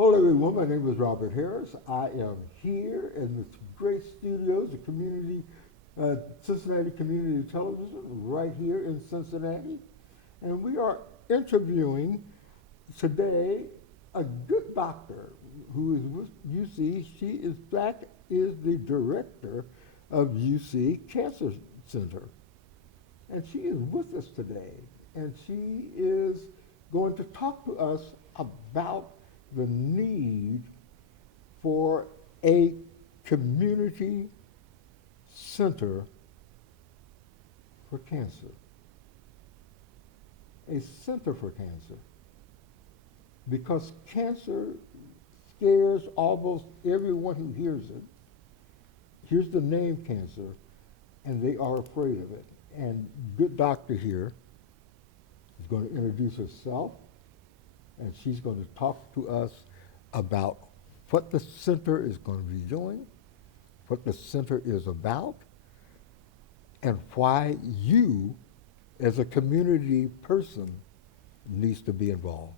Hello everyone, my name is Robert Harris. I am here in the great studios of Cincinnati Community Television, right here in Cincinnati. And we are interviewing today a good doctor who is with UC. She is the director of UC Cancer Center. And she is with us today. And she is going to talk to us about the need for a community center for cancer. A center for cancer. Because cancer scares almost everyone who hears it. Here's the name cancer, and they are afraid of it. And good doctor here is going to introduce herself, and she's going to talk to us about what the center is going to be doing, what the center is about, and why you, as a community person, needs to be involved.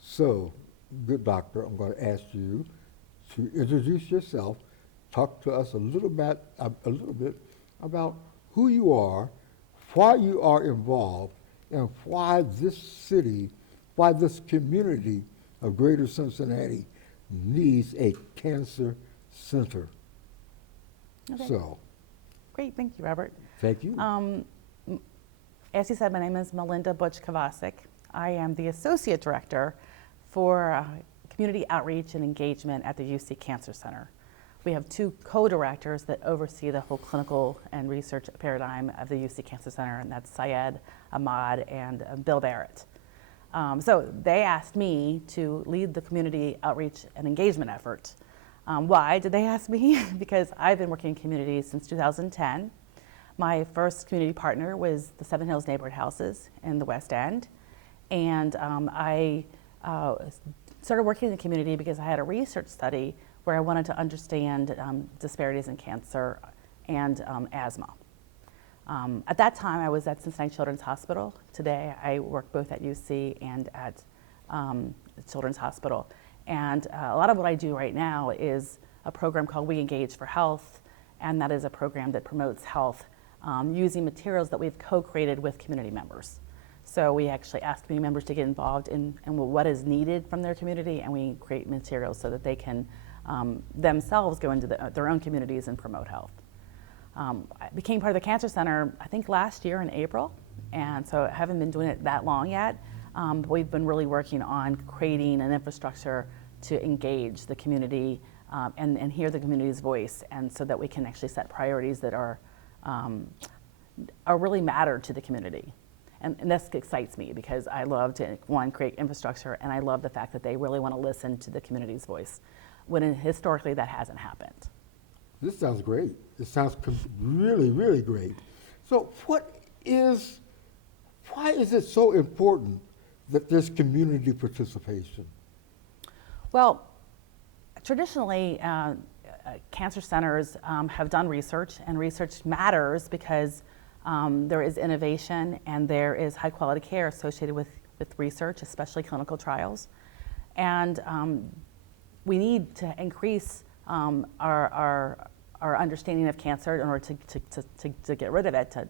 So, good doctor, I'm going to ask you to introduce yourself, talk to us a little bit about who you are, why you are involved, and why this city, why this community of Greater Cincinnati needs a cancer center. Okay. So, Great, thank you, Robert. thank you. As you said, my name is Melinda Butsch Kovacic. I am the Associate Director for Community Outreach and Engagement at the UC Cancer Center. We have two co-directors that oversee the whole clinical and research paradigm of the UC Cancer Center, and that's Syed Ahmad and Bill Barrett. So they asked me to lead the community outreach and engagement effort. Why did they ask me? Because I've been working in communities since 2010. My first community partner was the Seven Hills Neighborhood Houses in the West End. And I started working in the community because I had a research study where I wanted to understand disparities in cancer and asthma. At that time, I was at Cincinnati Children's Hospital. Today, I work both at UC and at Children's Hospital. And a lot of what I do right now is a program called We Engage for Health, and that is a program that promotes health using materials that we've co-created with community members. So we actually ask community members to get involved in what is needed from their community, and we create materials so that they can themselves go into their own communities and promote health. I became part of the Cancer Center, I think last year in April, and so I haven't been doing it that long yet, but we've been really working on creating an infrastructure to engage the community and hear the community's voice, and so that we can actually set priorities that are really matter to the community. And this excites me because I love to, one, create infrastructure, and I love the fact that they really want to listen to the community's voice, when historically that hasn't happened. This sounds great. It sounds really, really great. So why is it so important that there's community participation? Well, traditionally, cancer centers have done research, and research matters because there is innovation and there is high quality care associated with research, especially clinical trials. And we need to increase our understanding of cancer in order to get rid of it, to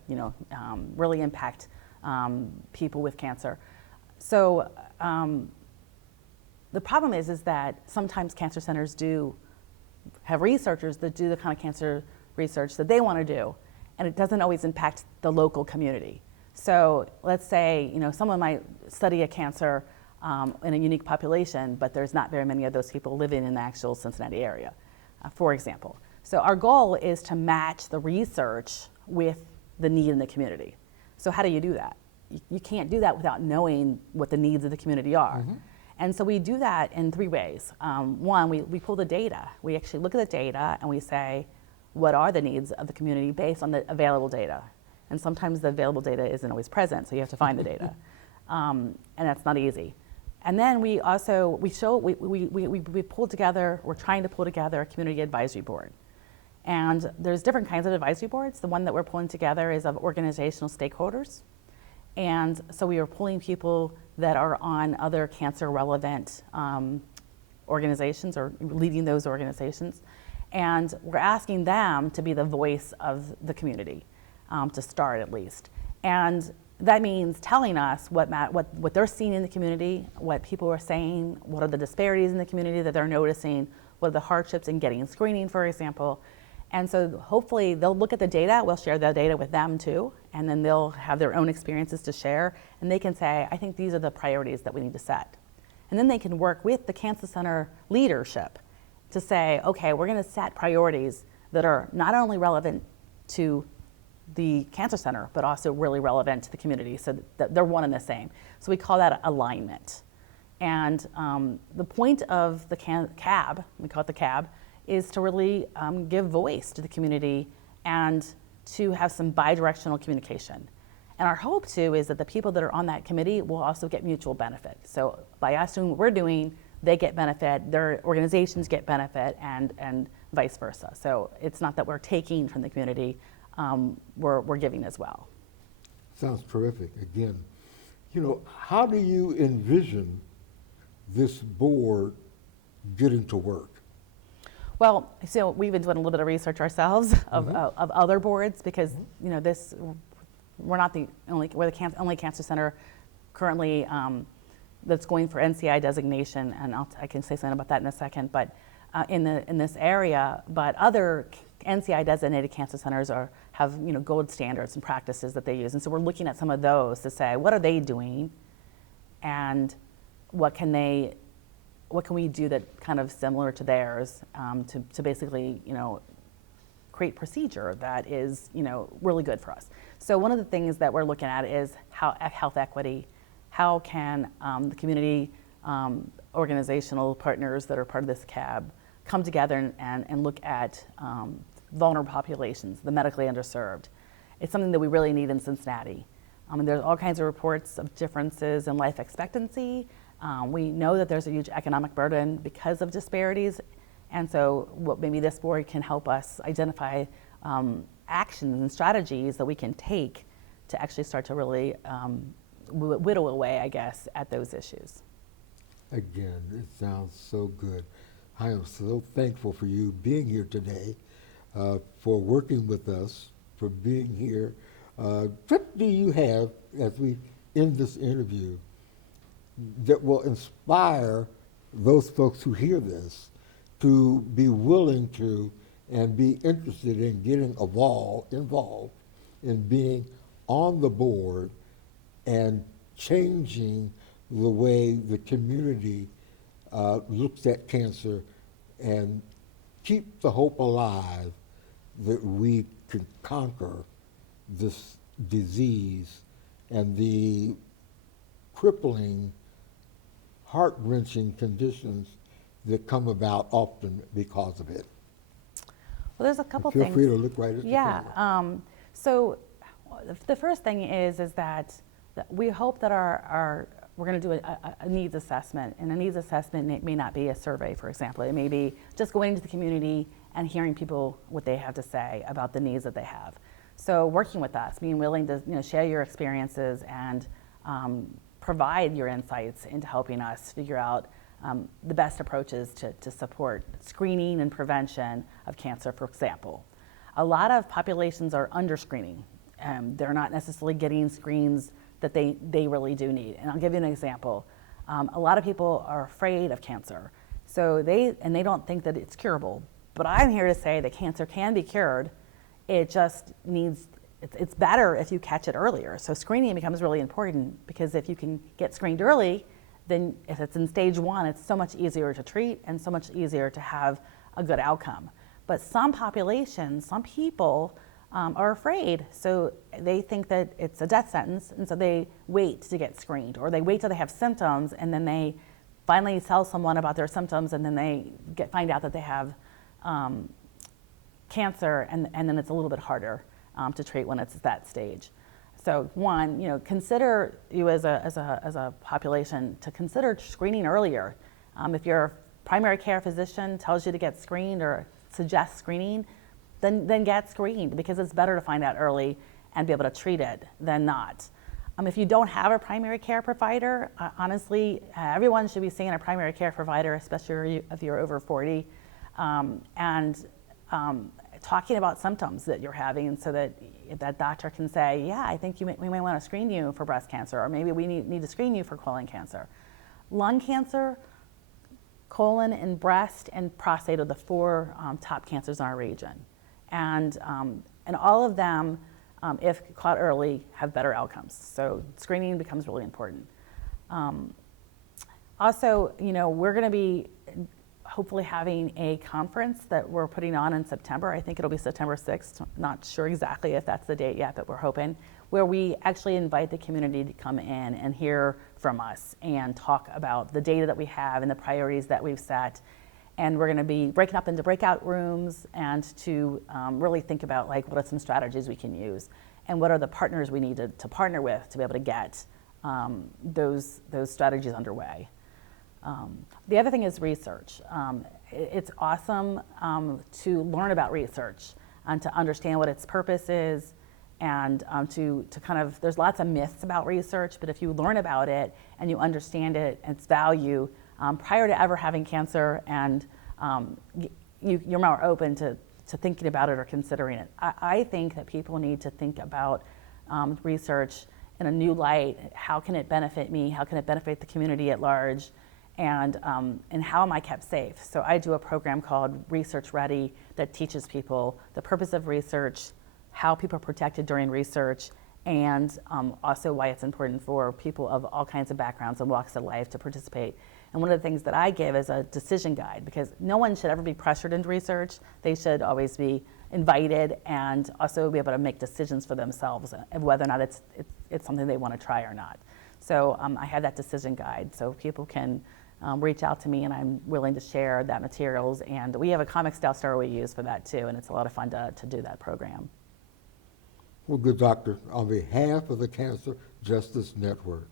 really impact people with cancer. So the problem is that sometimes cancer centers do have researchers that do the kind of cancer research that they want to do, and it doesn't always impact the local community. So let's say someone might study a cancer in a unique population, but there's not very many of those people living in the actual Cincinnati area, for example. So our goal is to match the research with the need in the community. So how do you do that? You can't do that without knowing what the needs of the community are. Mm-hmm. And so we do that in three ways. One, we pull the data. We actually look at the data and we say, what are the needs of the community based on the available data? And sometimes the available data isn't always present, so you have to find the data. And that's not easy. And then we also, we pull together, we're trying to pull together a community advisory board. And there's different kinds of advisory boards. The one that we're pulling together is of organizational stakeholders. And so we are pulling people that are on other cancer relevant organizations or leading those organizations. And we're asking them to be the voice of the community, to start at least. And that means telling us what they're seeing in the community, what people are saying, what are the disparities in the community that they're noticing, what are the hardships in getting screening, for example. And so hopefully they'll look at the data, we'll share the data with them too, and then they'll have their own experiences to share, and they can say, I think these are the priorities that we need to set. And then they can work with the Cancer Center leadership to say, okay, we're gonna set priorities that are not only relevant to the Cancer Center, but also really relevant to the community, so that they're one and the same. So we call that alignment. And the point of the CAB, we call it the CAB, is to really give voice to the community and to have some bi-directional communication. And our hope too is that the people that are on that committee will also get mutual benefit. So by us doing what we're doing, they get benefit, their organizations get benefit, and vice versa. So it's not that we're taking from the community, we're giving as well. Sounds terrific. Again, how do you envision this board getting to work? Well, so we've been doing a little bit of research ourselves of other boards, because we're not we're the only cancer center currently that's going for NCI designation, and I can say something about that in a second. But in this area, but other NCI designated cancer centers have gold standards and practices that they use, and so we're looking at some of those to say, what are they doing, and what can we do that kind of similar to theirs, to basically create procedure that is really good for us. So one of the things that we're looking at is health equity. How can the community organizational partners that are part of this CAB come together and look at vulnerable populations, the medically underserved? It's something that we really need in Cincinnati. And there's all kinds of reports of differences in life expectancy. We know that there's a huge economic burden because of disparities, and so maybe this board can help us identify actions and strategies that we can take to actually start to really whittle away, I guess, at those issues. Again, it sounds so good. I am so thankful for you being here today, for working with us, for being here. What do you have as we end this interview that will inspire those folks who hear this to be willing to and be interested in getting involved in being on the board and changing the way the community looks at cancer and keep the hope alive that we can conquer this disease and the crippling, heart-wrenching conditions that come about often because of it? Well, there's a couple Feel things. free to look right at the camera. So the first thing is that we hope that we're going to do a needs assessment, and a needs assessment may not be a survey, for example. It may be just going into the community and hearing people what they have to say about the needs that they have. So working with us, being willing to share your experiences and provide your insights into helping us figure out the best approaches to support screening and prevention of cancer, for example. A lot of populations are under screening. They're not necessarily getting screens that they really do need. And I'll give you an example. A lot of people are afraid of cancer, so they don't think that it's curable. But I'm here to say that cancer can be cured. It just needs, it's better if you catch it earlier. So screening becomes really important, because if you can get screened early, then if it's in stage 1, it's so much easier to treat and so much easier to have a good outcome. But some populations, some people are afraid, so they think that it's a death sentence, and so they wait to get screened, or they wait till they have symptoms, and then they finally tell someone about their symptoms, and then they find out that they have cancer, and then it's a little bit harder to treat when it's at that stage. So one, consider you as a population to consider screening earlier. If your primary care physician tells you to get screened or suggests screening, then get screened, because it's better to find out early and be able to treat it than not. If you don't have a primary care provider, honestly, everyone should be seeing a primary care provider, especially if you're over 40, and talking about symptoms that you're having so that that doctor can say, yeah, I think we may want to screen you for breast cancer, or maybe we need to screen you for colon cancer. Lung cancer, colon and breast and prostate are the four top cancers in our region. And all of them, if caught early, have better outcomes. So screening becomes really important. Also, we're going to be hopefully having a conference that we're putting on in September. I think it'll be September 6th. Not sure exactly if that's the date yet, but we're hoping, where we actually invite the community to come in and hear from us and talk about the data that we have and the priorities that we've set. And we're going to be breaking up into breakout rooms and to really think about what are some strategies we can use and what are the partners we need to partner with to be able to get those strategies underway. The other thing is research. It's awesome to learn about research and to understand what its purpose is, and to kind of, there's lots of myths about research, but if you learn about it and you understand it and its value prior to ever having cancer, and you're more open to thinking about it or considering it. I think that people need to think about research in a new light. How can it benefit me? How can it benefit the community at large? And how am I kept safe? So I do a program called Research Ready that teaches people the purpose of research, how people are protected during research, and also why it's important for people of all kinds of backgrounds and walks of life to participate. And one of the things that I give is a decision guide, because no one should ever be pressured into research. They should always be invited and also be able to make decisions for themselves of whether or not it's something they want to try or not. So I have that decision guide, so people can reach out to me, and I'm willing to share that materials. And we have a comic style story we use for that too, and it's a lot of fun to do that program. Well, good doctor, on behalf of the Cancer Justice Network,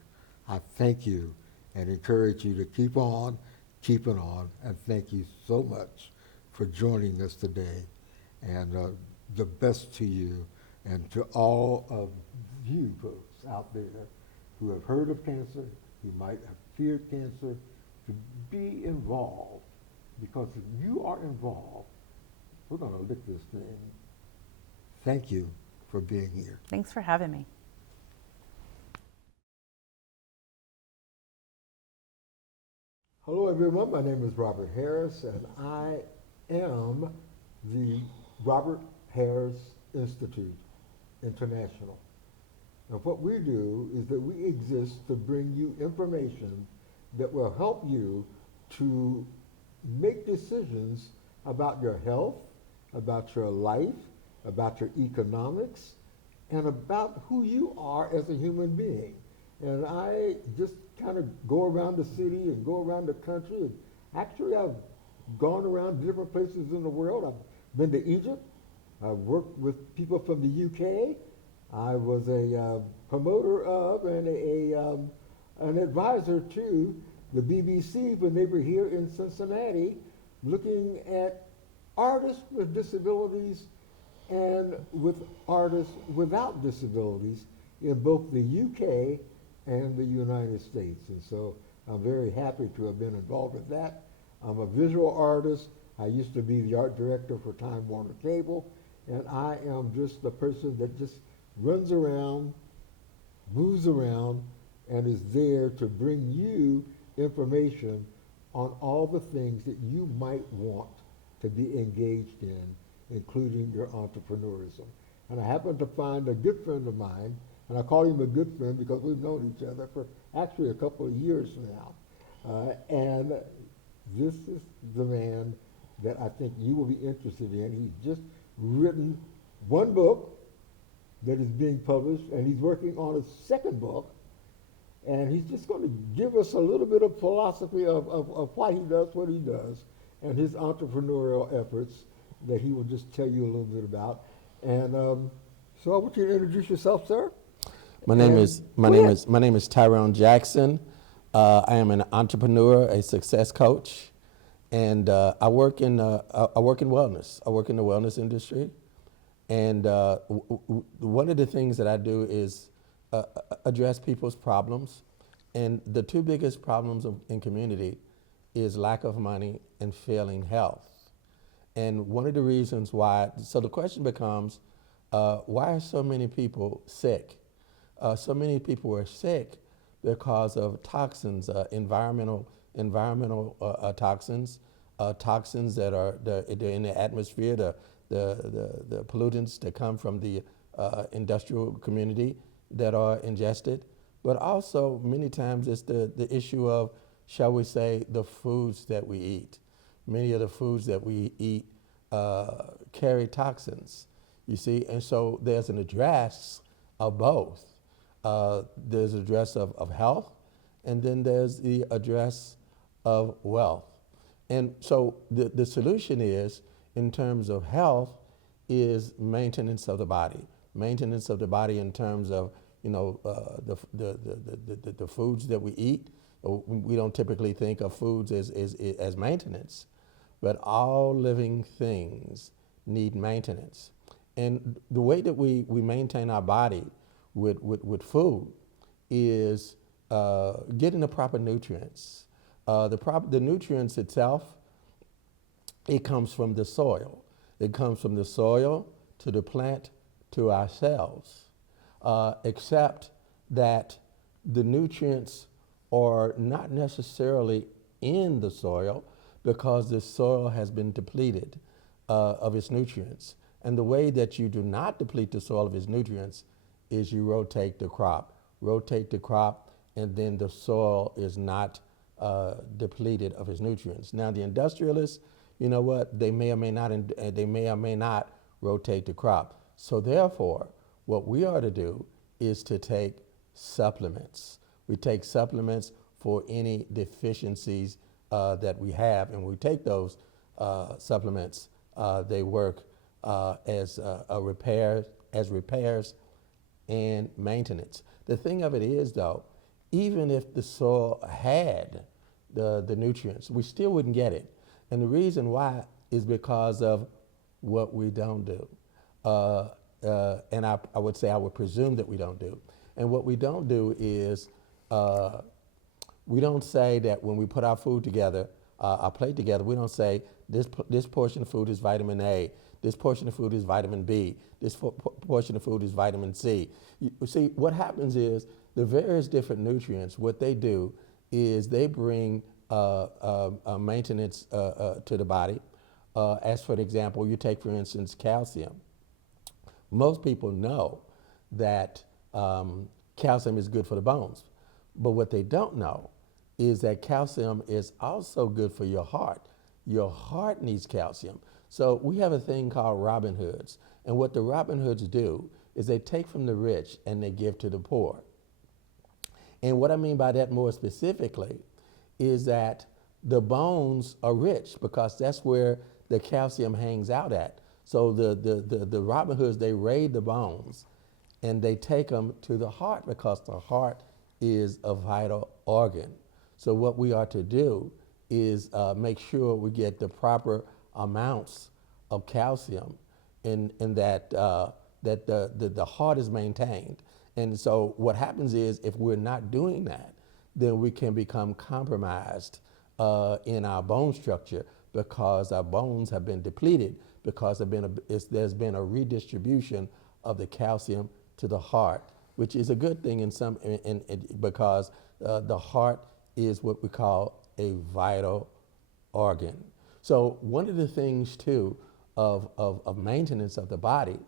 I thank you and encourage you to keep on keeping on, and thank you so much for joining us today. And the best to you and to all of you folks out there who have heard of cancer, who might have feared cancer, to be involved, because if you are involved, we're going to lick this thing. Thank you for being here. Thanks for having me. Hello everyone, my name is Robert Harris, and I am the Robert Harris Institute International. And what we do is that we exist to bring you information that will help you to make decisions about your health, about your life, about your economics, and about who you are as a human being. And I just kind of go around the city and go around the country. And actually, I've gone around different places in the world. I've been to Egypt. I've worked with people from the UK. I was a promoter of and an advisor to the BBC when they were here in Cincinnati, looking at artists with disabilities and with artists without disabilities in both the UK and the United States. And so I'm very happy to have been involved with that. I'm a visual artist. I used to be the art director for Time Warner Cable, and I am just the person that just runs around, moves around, and is there to bring you information on all the things that you might want to be engaged in, including your entrepreneurism. And I happen to find a good friend of mine, and I call him a good friend because we've known each other for actually a couple of years now. And this is the man that I think you will be interested in. He's just written one book that is being published, and he's working on a second book. And he's just going to give us a little bit of philosophy of why he does what he does and his entrepreneurial efforts that he will just tell you a little bit about. And so I want you to introduce yourself, sir. My name is Tyrone Jackson. I am an entrepreneur, a success coach, and I work in wellness. I work in the wellness industry, and one of the things that I do is address people's problems. And the two biggest problems in community is lack of money and failing health. And one of the reasons why, so the question becomes, why are so many people sick? So many people are sick because of toxins, environmental toxins, toxins that are they're in the atmosphere, the pollutants that come from the industrial community that are ingested. But also many times it's the issue of, shall we say, the foods that we eat. Many of the foods that we eat carry toxins, you see, and so there's an address of both. There's an address of health, and then there's the address of wealth. And so the solution is, in terms of health, is maintenance of the body. Maintenance of the body in terms of, the foods that we eat. We don't typically think of foods as maintenance, but all living things need maintenance. And the way that we maintain our body with food is getting the proper nutrients. The nutrients itself, it comes from the soil. It comes from the soil to the plant to ourselves, except that the nutrients are not necessarily in the soil because the soil has been depleted of its nutrients. And the way that you do not deplete the soil of its nutrients is you rotate the crop. Rotate the crop, and then the soil is not depleted of its nutrients. Now, the industrialists, you know what? They may or may not rotate the crop. So therefore, what we are to do is to take supplements. We take supplements for any deficiencies that we have, and we take those supplements. They work as repairs and maintenance. The thing of it is, though, even if the soil had the nutrients, we still wouldn't get it. And the reason why is because of what we don't do. And I would say, I would presume that we don't do. And what we don't do is, we don't say that when we put our food together, our plate together, we don't say this portion of food is vitamin A, this portion of food is vitamin B, this portion of food is vitamin C. You see, what happens is the various different nutrients, what they do is they bring maintenance to the body. As for example, you take, for instance, calcium. Most people know that calcium is good for the bones, but what they don't know is that calcium is also good for your heart. Your heart needs calcium. So we have a thing called Robin Hoods, and what the Robin Hoods do is they take from the rich and they give to the poor. And what I mean by that more specifically is that the bones are rich because that's where the calcium hangs out at. So the Robin Hoods, they raid the bones and they take them to the heart because the heart is a vital organ. So what we are to do is make sure we get the proper amounts of calcium and that the heart is maintained. And so what happens is, if we're not doing that, then we can become compromised in our bone structure because our bones have been depleted because there's been a redistribution of the calcium to the heart, which is a good thing because the heart is what we call a vital organ. So one of the things too of maintenance of the body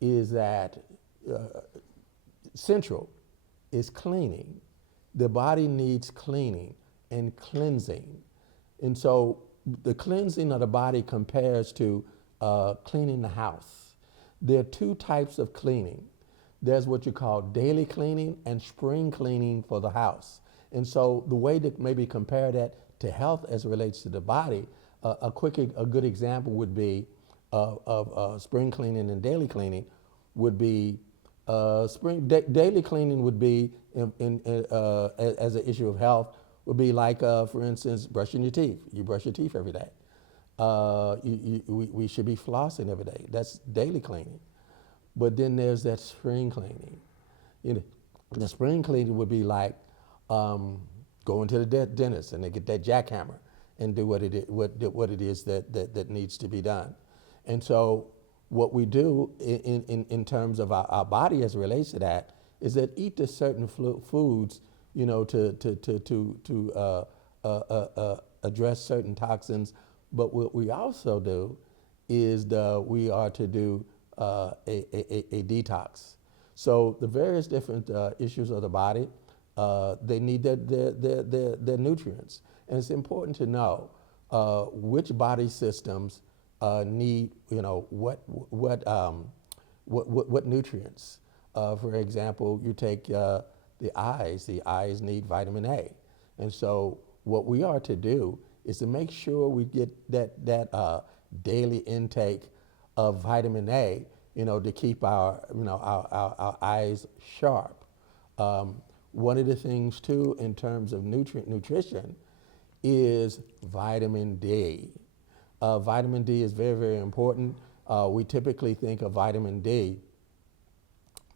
is that central is cleaning. The body needs cleaning and cleansing. And so the cleansing of the body compares to cleaning the house. There are two types of cleaning. There's what you call daily cleaning and spring cleaning for the house. And so the way to maybe compare that to health as it relates to the body, a good example would be of spring cleaning and daily cleaning would be daily cleaning would be as an issue of health would be like, for instance, brushing your teeth. You brush your teeth every day. We should be flossing every day. That's daily cleaning. But then there's that spring cleaning. The spring cleaning would be like going to the dentist and they get that jackhammer and do what it is that needs to be done. And so what we do in terms of our body as it relates to that is that eat the certain foods, to address certain toxins. But what we also do is we are to do a detox. So the various different issues of the body, they need their nutrients. And it's important to know which body systems need, what nutrients. For example, you take the eyes need vitamin A. And so what we are to do is to make sure we get that daily intake of vitamin A, to keep our eyes sharp. One of the things too in terms of nutrition is vitamin D. Vitamin D is very, very important. We typically think of vitamin D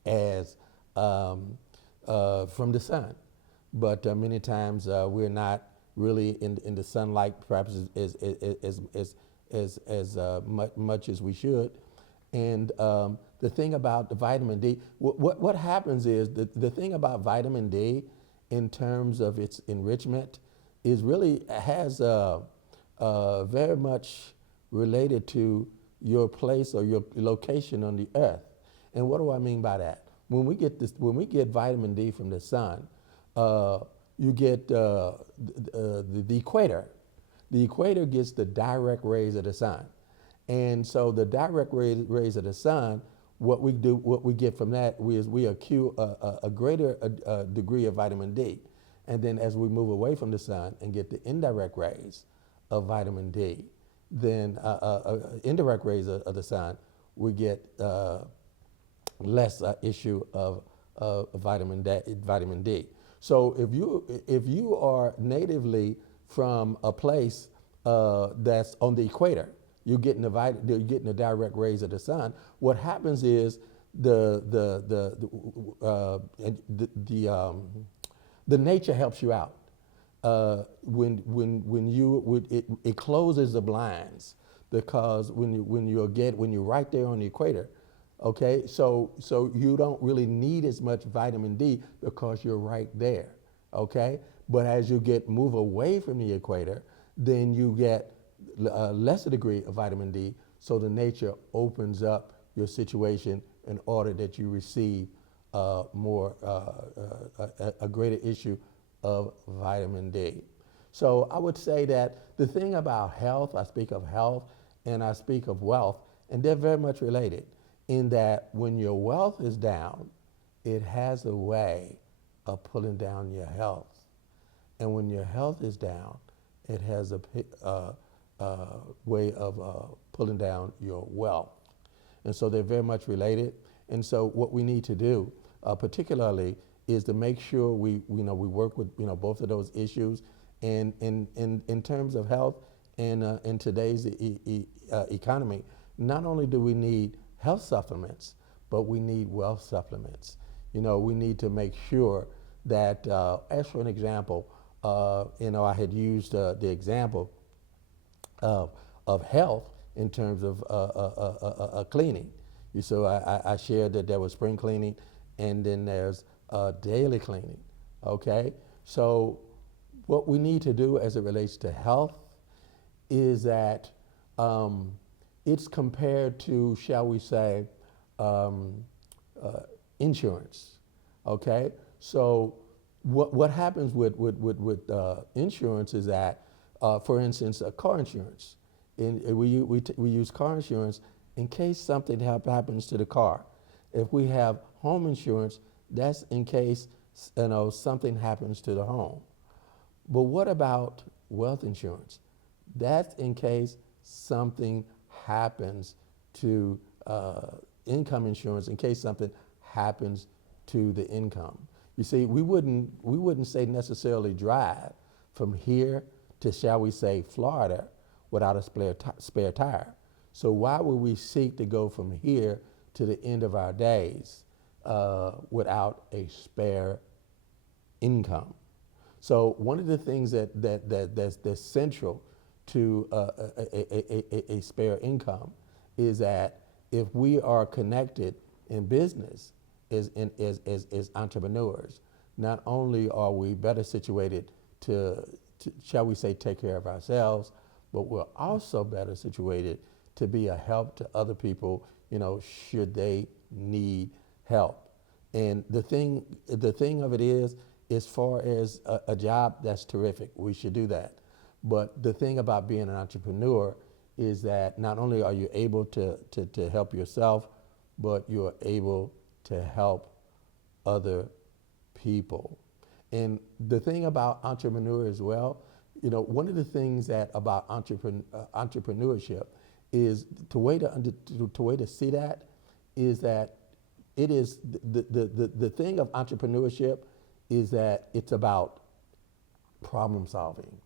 as from the sun, but many times we're not really in the sunlight perhaps as much as we should. And the thing about the vitamin D, what happens is the thing about vitamin D in terms of its enrichment is really has very much related to your place or your location on the earth. And what do I mean by that? When we get vitamin D from the sun, you get the equator. The equator gets the direct rays of the sun. And so the direct rays of the sun, what we get from that is we accrue a greater degree of vitamin D. And then as we move away from the sun and get the indirect rays of vitamin D, then indirect rays of the sun, we get less issue of vitamin D. So if you are natively from a place that's on the equator, you're getting the direct rays of the sun. What happens is the nature helps you out. It closes the blinds, because when you're right there on the equator, okay, so you don't really need as much vitamin D because you're right there, okay. But as you move away from the equator, then you get a lesser degree of vitamin D. So the nature opens up your situation in order that you receive a greater issue of vitamin D. So I would say that the thing about health, I speak of health and I speak of wealth, and they're very much related in that when your wealth is down, it has a way of pulling down your health. And when your health is down, it has a way of pulling down your wealth. And so they're very much related. And so what we need to do, particularly, is to make sure we work with both of those issues. And in terms of health and in today's economy, not only do we need health supplements, but we need wealth supplements. We need to make sure that, as for an example, I had used the example of health in terms of cleaning. So I shared that there was spring cleaning, and then there's daily cleaning. Okay, so what we need to do as it relates to health is that it's compared to, shall we say, insurance. Okay, so what happens with insurance is that, for instance, car insurance. We use car insurance in case something happens to the car. If we have home insurance, that's in case something happens to the home. But what about wealth insurance? That's in case something happens to income insurance, in case something happens to the income. You see, we wouldn't say necessarily drive from here to, shall we say, Florida without a spare tire. So why would we seek to go from here to the end of our days without a spare income. So one of the things that's central to a spare income is that if we are connected in business as entrepreneurs, not only are we better situated to, shall we say, take care of ourselves, but we're also better situated to be a help to other people, should they need help. And the thing of it is, as far as a job, that's terrific. We should do that. But the thing about being an entrepreneur is that not only are you able to help yourself, but you're able to help other people. And the thing about entrepreneur as well, one of the things that about entrepreneurship is the way to see that is that it is the thing of entrepreneurship is that it's about problem solving.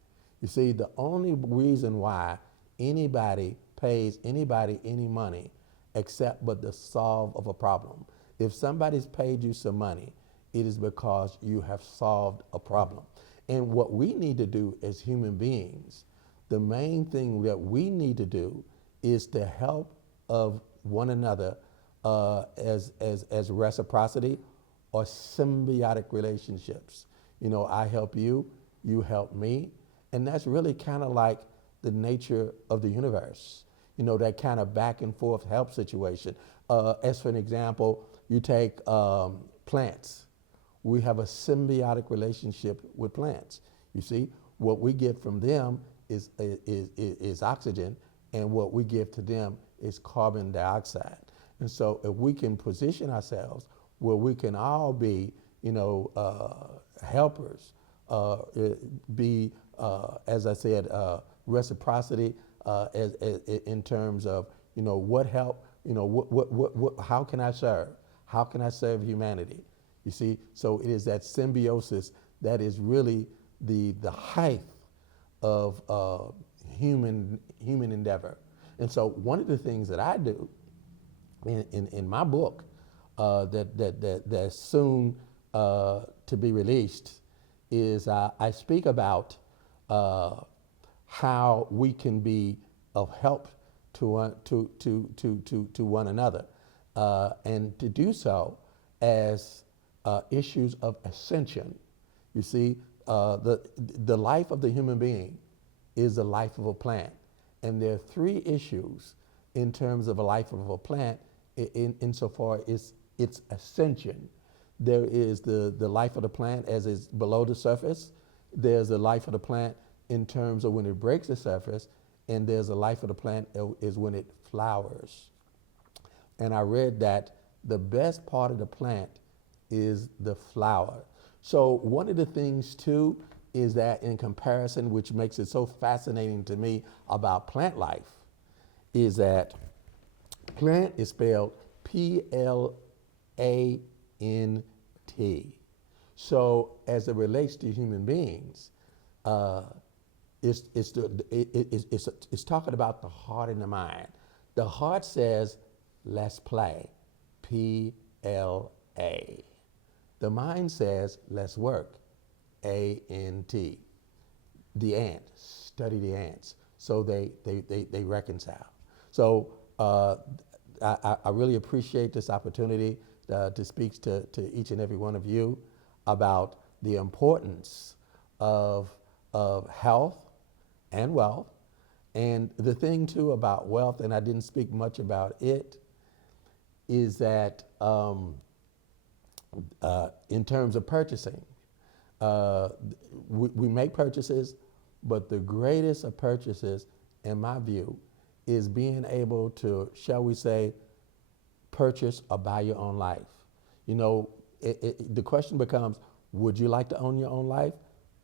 You see, the only reason why anybody pays anybody any money except but the solve of a problem. If somebody's paid you some money, it is because you have solved a problem. And what we need to do as human beings, the main thing that we need to do is to help of one another as reciprocity or symbiotic relationships. I help you, you help me. And that's really kind of like the nature of the universe, that kind of back and forth help situation. As for an example, you take plants. We have a symbiotic relationship with plants. You see, what we get from them is oxygen, and what we give to them is carbon dioxide. And so if we can position ourselves where we can all be, helpers, be, as I said, reciprocity as in terms of, what help, how can I serve? How can I serve humanity? You see, so it is that symbiosis that is really the height of human endeavor. And so one of the things that I do in my book that's soon to be released is I speak about how we can be of help to one another, and to do so as issues of ascension. You see, the life of the human being is the life of a plant, and there are three issues in terms of a life of a plant insofar as its ascension. There is the life of the plant as is below the surface. There's the life of the plant in terms of when it breaks the surface, and there's a life of the plant is when it flowers. And I read that the best part of the plant is the flower. So one of the things too is that in comparison, which makes it so fascinating to me about plant life, is that plant is spelled P-L-A-N-T. So as it relates to human beings, it's talking about the heart and the mind. The heart says, let's play, P-L-A. The mind says, let's work, A-N-T. The ant, study the ants. So they reconcile. So I really appreciate this opportunity to speak to each and every one of you about the importance of health and wealth. And the thing too about wealth, and I didn't speak much about it, is that in terms of purchasing, we make purchases, but the greatest of purchases, in my view, is being able to, shall we say, purchase or buy your own life. The question becomes, would you like to own your own life?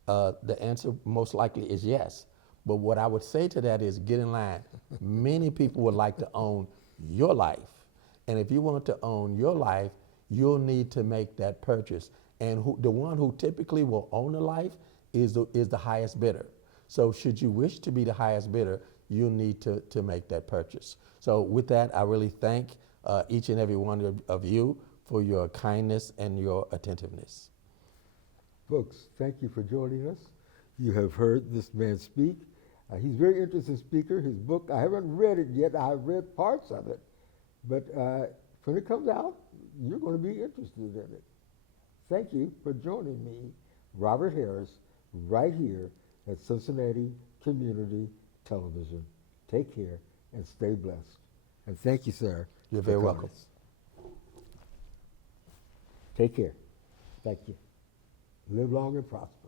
The answer most likely is yes. But what I would say to that is get in line. Many people would like to own your life. And if you want to own your life, you'll need to make that purchase. And the one who typically will own a life is the highest bidder. So should you wish to be the highest bidder, you'll need to make that purchase. So with that, I really thank each and every one of you for your kindness and your attentiveness. Folks, thank you for joining us. You have heard this man speak. He's a very interesting speaker. His book, I haven't read it yet. I've read parts of it. But when it comes out, you're going to be interested in it. Thank you for joining me, Robert Harris, right here at Cincinnati Community Television. Take care and stay blessed. And thank you, sir. You're for very coming. welcome. Take care. Thank you. Live long and prosper.